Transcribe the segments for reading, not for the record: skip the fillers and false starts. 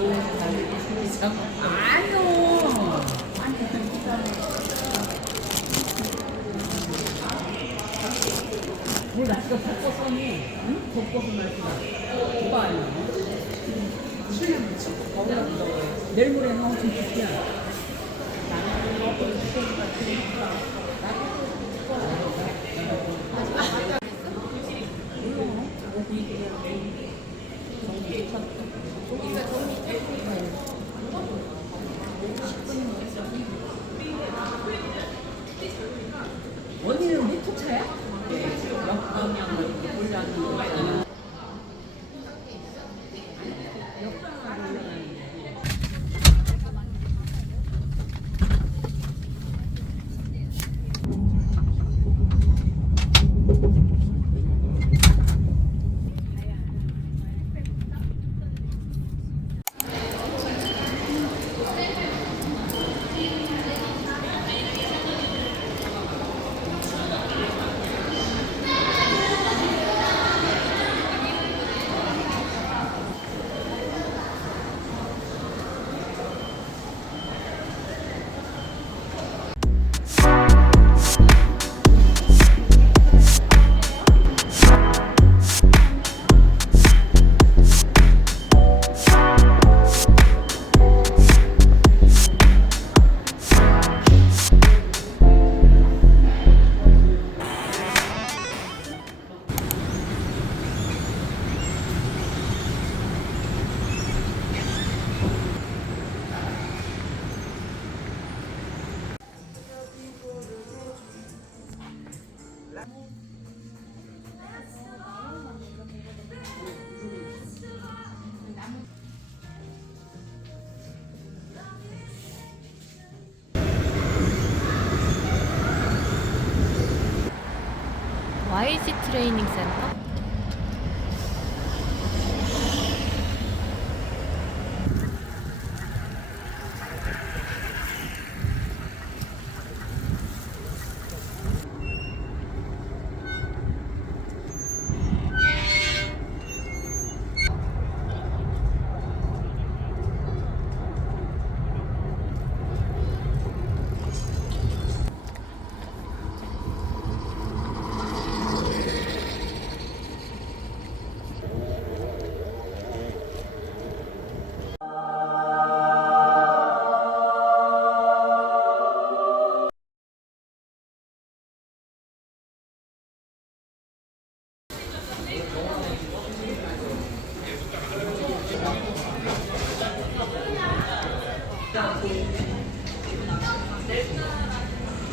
아니요. 몰라, 이거 벚꽃선이, 응? 벚꽃은 날씨가. 오빠 아니야. 술을 거기다 묻어. 내일 모레는 엄청 좋지야. 나는 어떤 벚꽃 같으니까. 언니는 리투차야? 역방향으로 올라가는 거. YG 트레이닝 센터?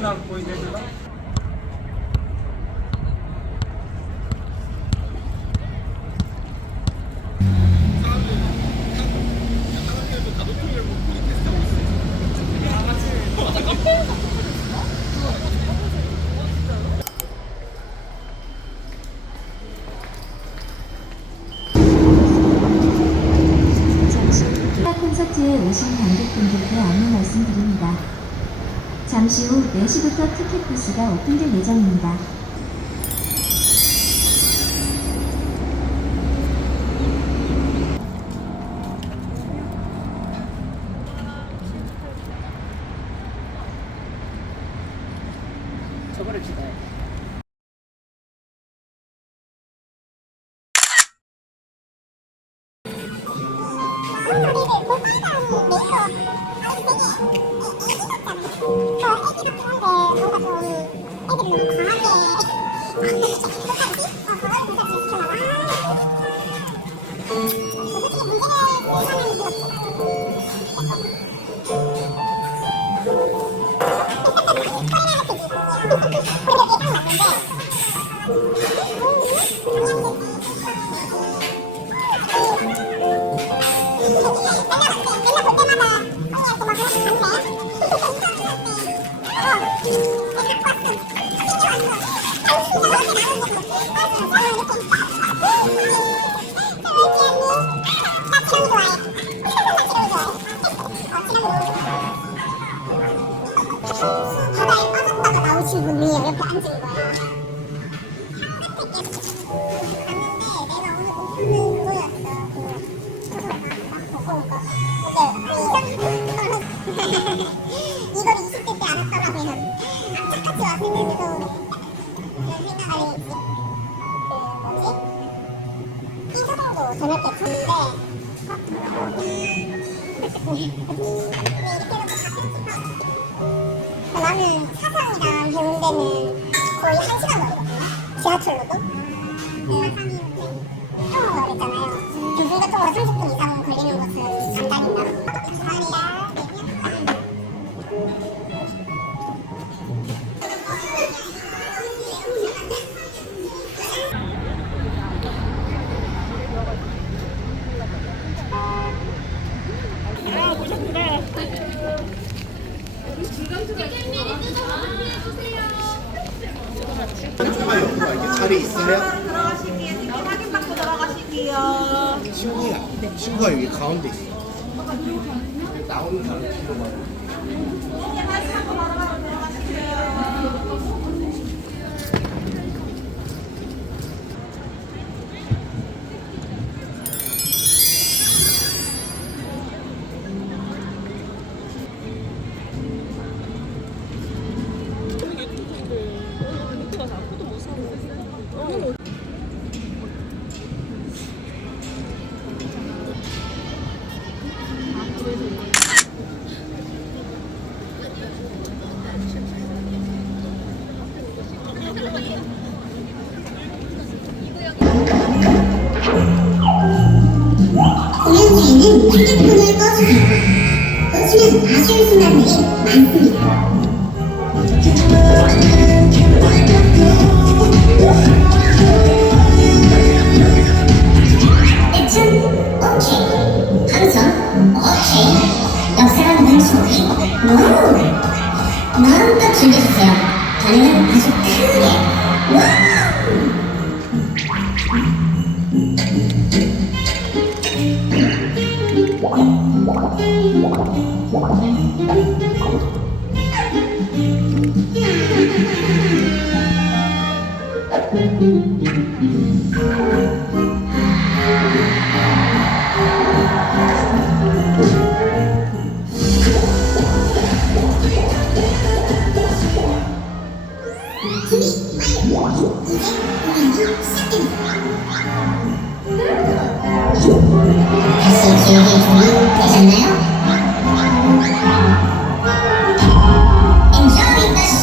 나 보이는구나. 콘서트에 오신 관객분들께 안내 말씀드립니다. 잠시 후 4시부터 티켓 부스가 오픈될 예정입니다. 저거를 기다려. 나오신 분이 옆에 앉은 거야. 갔는데 내가 오늘 오픈은 그거였어. 이걸 20대 때 알았더라면 악착같이 왔으면서 이런 생각을 했지. 그 뭐지? 이서방도 저녁 때 쳤는데 나는 사상이랑 해운대는 거의 1시간 걸리거든요. 지하철로도. 사상이는데 평화가 그랬잖아요. 교통교통으로 30분 이상 걸리는 곳은 안 다닌다. 주말이야. 이렇게 자리 있으면 들어가실게요. 티켓 확인받고 들어가실게요. 친구가 여기 가운데 있어. 나오는 사람 뒤로 가. 티켓 확인받고 바로 들어가실게요. 공연 중에는 휴대폰을 꺼주세요. 꺼주면 아쉬운 순간들이 많습니다. 액션 오케이. 방송 오케이. 역사랑 방송이 노. 마음껏 즐겨주세요. 가능한 아주 크게. 와! 다시 즐길 준비 되셨나요? Enjoy the show!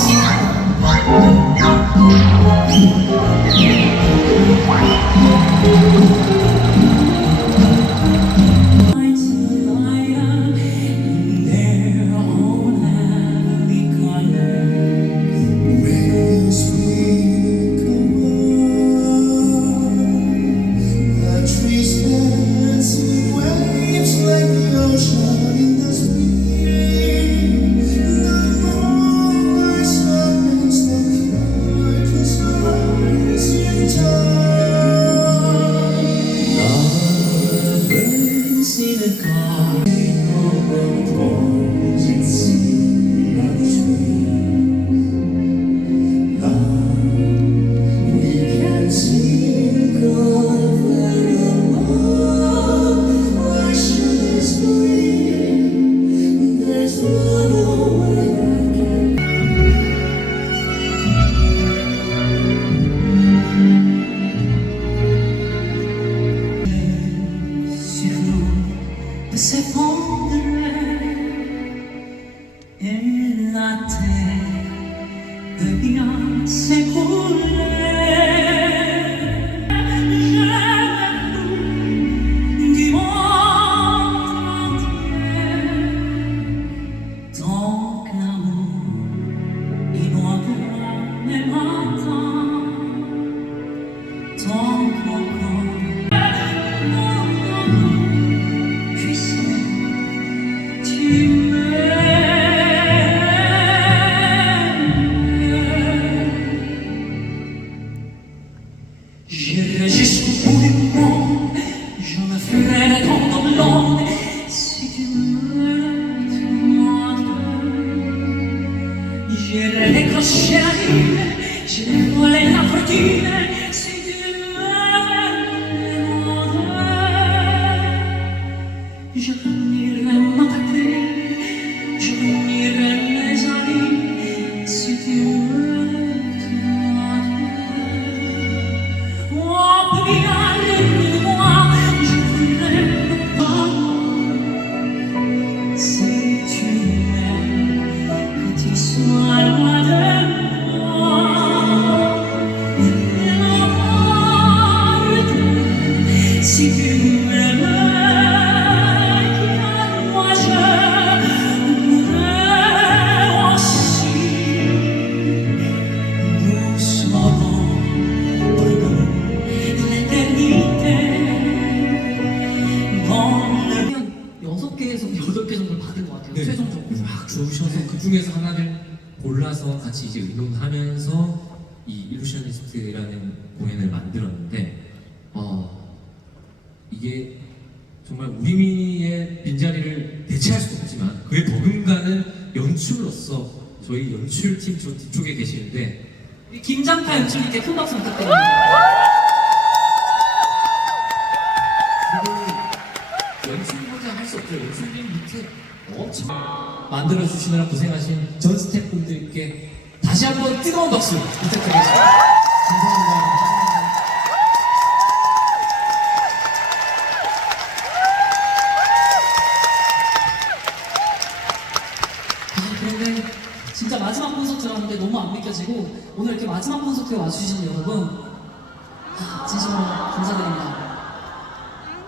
E la terre devient s'écrouler. Du monde entier, ton l'amour inondera mes matins, ton coco, tu sais. je renierai ma patrie, je renierai mes amis si tu me trahis. Oh, bien de moi, je voudrais pas. Si tu m'aimes, que tu sois loin de moi. Et la vérité, si tu m'aimes, moi je mourrai aussi. Nous serons pour l'éternité dans le 6개에서 8개 정도 받은 것 같아요. 네. 최종적으로. 막 주셔서 그 중에서 하나를 골라서 같이 이제 의논하면서 이 일루셔니스트라는 공연을 만들었는데 이게 정말 우리의 빈자리를 대체할 수도 없지만 그에 버금가는 연출로서 저희 연출팀 저 뒤쪽에 계시는데 우리 김장파 연출님께 큰 박수 부탁드립니다. 연출보다 할 수 없죠. 연출님 밑에 엄청 만들어주시느라 고생하신 전 스태프분들께 다시 한번 뜨거운 박수 부탁드리겠습니다. 감사합니다. 그런데 진짜 마지막 콘서트라는데 너무 안 믿겨지고 오늘 이렇게 마지막 콘서트에 와주신 여러분 진심으로 감사드립니다.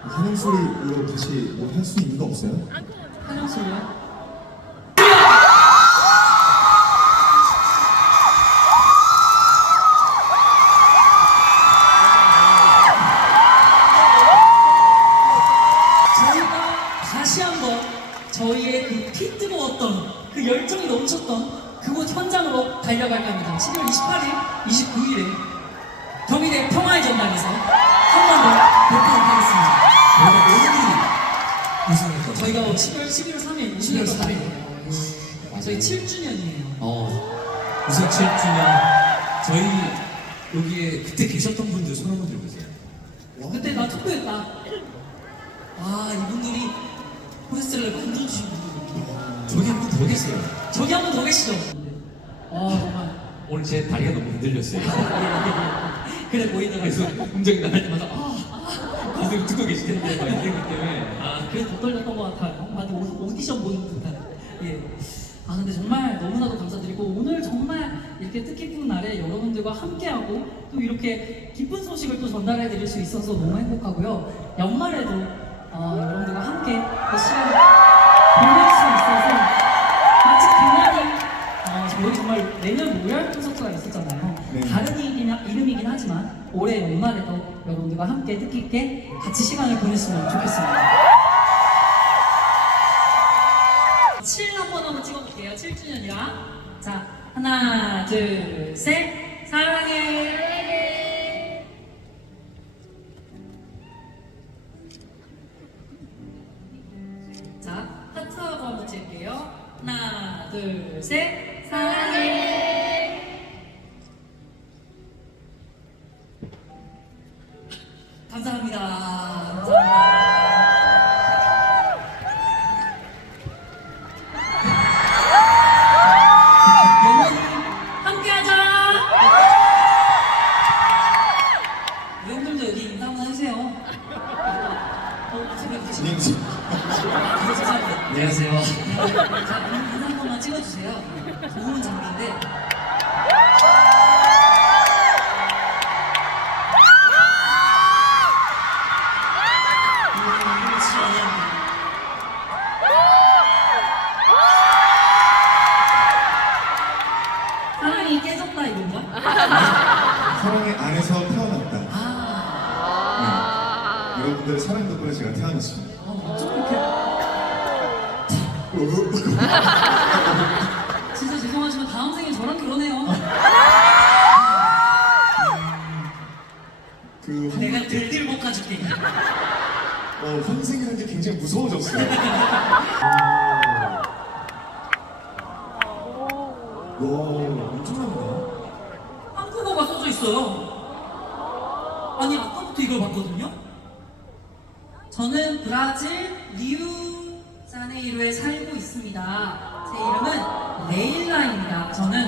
한영 소리로 다시 뭐 할 수 있는 거 없어요? 한영 소리요? 저희가 다시 한번 저희의 그 피 뜨거웠던 그 열정이 넘쳤던 그곳 현장으로 달려갈까 합니다. 7월 28일, 29일에 경희대 평화의 전당에서 한 번 더 뵙도록 하겠습니다. 우승했던 저희가 11월 3일 우승했던 날이에요. 저희 7주년이에요. 우승 7주년 저희 여기에 그때 계셨던 분들 손 한번 들어보세요. 그때 나 투표했다. 아 이분들이 포레스트를 만들어주신 분들. 저기 한 분 더 계세요. 저기 한 분 더 계시죠? 정말. 오늘 제 다리가 너무 흔들렸어요. 그래 보이더라고요. 그래서 음정이 나갈 때마다 가슴 듣고 계실 텐데 막 이러기 때문에 그래서 더 떨렸던 것 같아요. 마치 오디션 보는 듯한. 예. 근데 정말 너무나도 감사드리고 오늘 정말 이렇게 뜻깊은 날에 여러분들과 함께하고 또 이렇게 기쁜 소식을 또 전달해 드릴 수 있어서 너무 행복하고요. 연말에도 여러분들과 함께 그 시간을 보낼 수 있어서 마치 그날이 저희 정말 내년 로얄 콘서트가 있었잖아요. 네. 다른 이름이긴 하지만 올해 연말에도 여러분들과 함께 뜻깊게 같이 시간을 보냈으면 좋겠습니다. 7 한번 찍어볼게요. 7주년이라. 자, 하나, 둘, 셋. 사랑해. 자, 하트하고 한번 찍을게요. 하나, 둘, 셋. 사랑해. 감사합니다. 감사합니다. 영원히 함께하자. 여러분들도 여기 인사 한번 해주세요. 진행지. 죄송합니다. 안녕하세요. 자, 인사 한 번만 찍어주세요. 좋은 장면인데. 사랑이 깨졌다 이건가? 사랑의 안에서 태어났다. 아, 여러분들의 사랑 덕분에 제가 태어났습니다. 어쩜 이렇게. 진짜 죄송하지만 다음 생에 저랑 결혼해요. 그 내가 들들 볶아줄게. 환생이라는 게 굉장히 무서워졌어요. 와, 엄청납니다. 한국어가 써져 있어요. 아니 아까부터 이걸 봤거든요. 저는 브라질 리우 리우자네이루에 살고 있습니다. 제 이름은 레일라입니다. 저는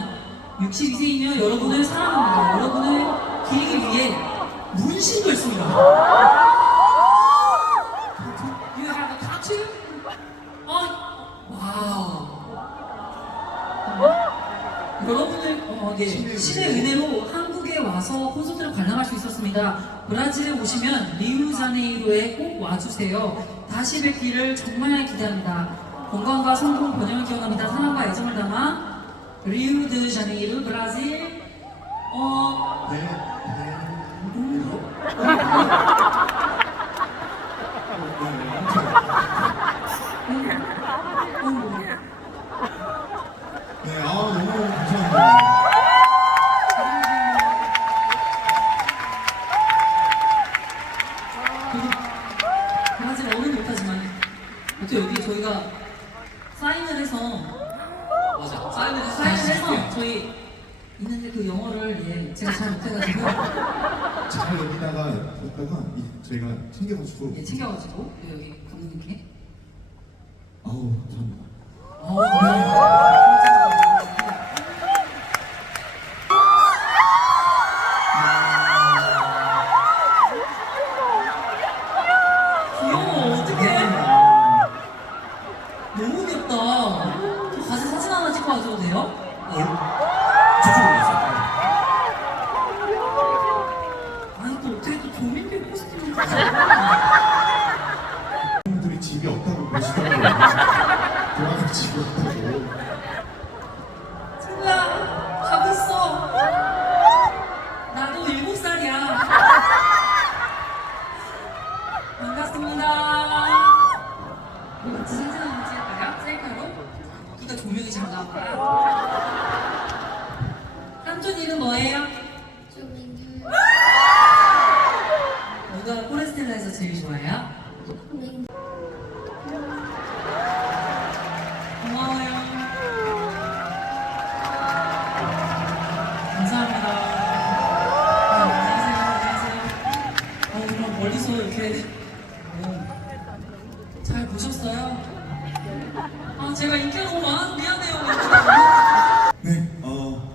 62세이며 여러분을 사랑합니다. 여러분을 기리기 위해 문신도 했습니다. You have a tattoo? 와우. 여러분을 신의 은혜로 한국에 와서 콘서트를 관람할 수 있었습니다. 브라질에 오시면 리우자네이루에 꼭 와주세요. 다시 뵙기를 정말 기대합니다. 건강과 성공 번영을 기원합니다. 사랑과 애정을 담아 리우드자네이루 브라질 네, 너무 감사합니다. 브라질 어는 못하지만 또 여기 저희가 사인을 해서 맞아. 사인을 해서 저희 있는데 그 영어를 제가 잘 못해가지고 잘 여기다가 저희가 챙겨가지고. 챙겨가지고 여기 감독님께 아우, 감사합니다. 귀여워. 어떡해. 너무 귀엽다. 저 가서 사진 하나 찍고 와줘도 돼요? 아니 또 어떻게 또 조민규 코스튬을 분들이 집이 없다고 그러시더라고요. 돌아갈 집이 없다고. 친구야 가고 있어. 나도 7살이야. 반갑습니다. 같이 사진 한번 찍을까요? 셀카로? 여기가 조명이 잘 나와요. 삼촌 이름 뭐예요? 조민규. 누가 포레스텔라에서 제일 좋아해요? 고마워요. 감사합니다. 안녕하세요. 그럼 멀리서 이렇게 잘 보셨어요? 제가 인기가 너무 많아서 미안해요. 네,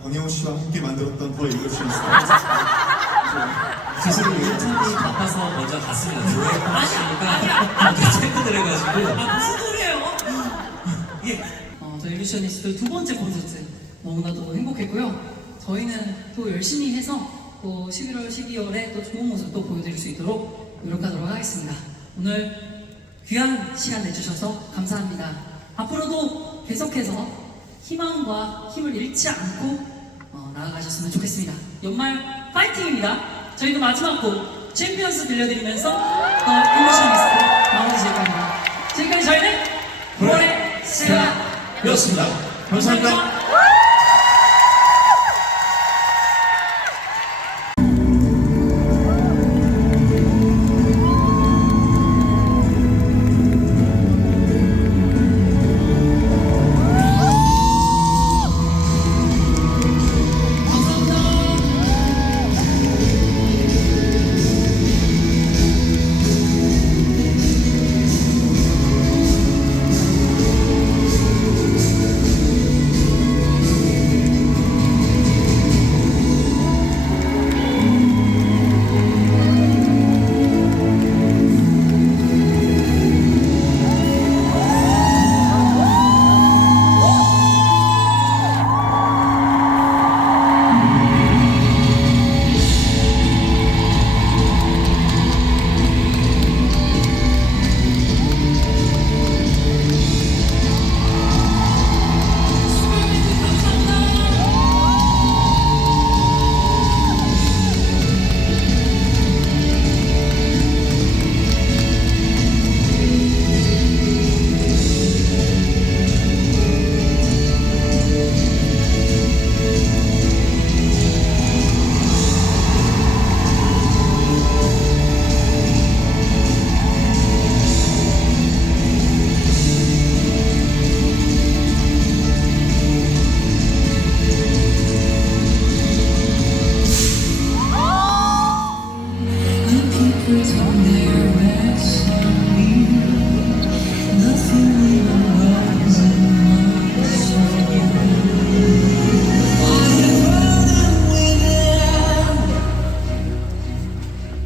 권영우 씨와 함께 만들었던 더 일루션스타. 스스로 유튜브 바빠서 먼저 갔습니다. 조회가 씨가 체크를 해가지고. 무슨 소리예요? 저 일루셔니스트 두 번째 콘서트 너무나도 행복했고요. 저희는 또 열심히 해서 또 11월, 12월에 또 좋은 모습 또 보여드릴 수 있도록 노력하도록 하겠습니다. 오늘 귀한 시간 내주셔서 감사합니다. 앞으로도 계속해서 희망과 힘을 잃지 않고 나아가셨으면 좋겠습니다. 연말 파이팅입니다. 저희도 마지막 곡 챔피언스 들려드리면서 더 일루셔니스트 마무리 지을 겁니다. 지금까지 저희는 보라의 시간이었습니다. 감사합니다.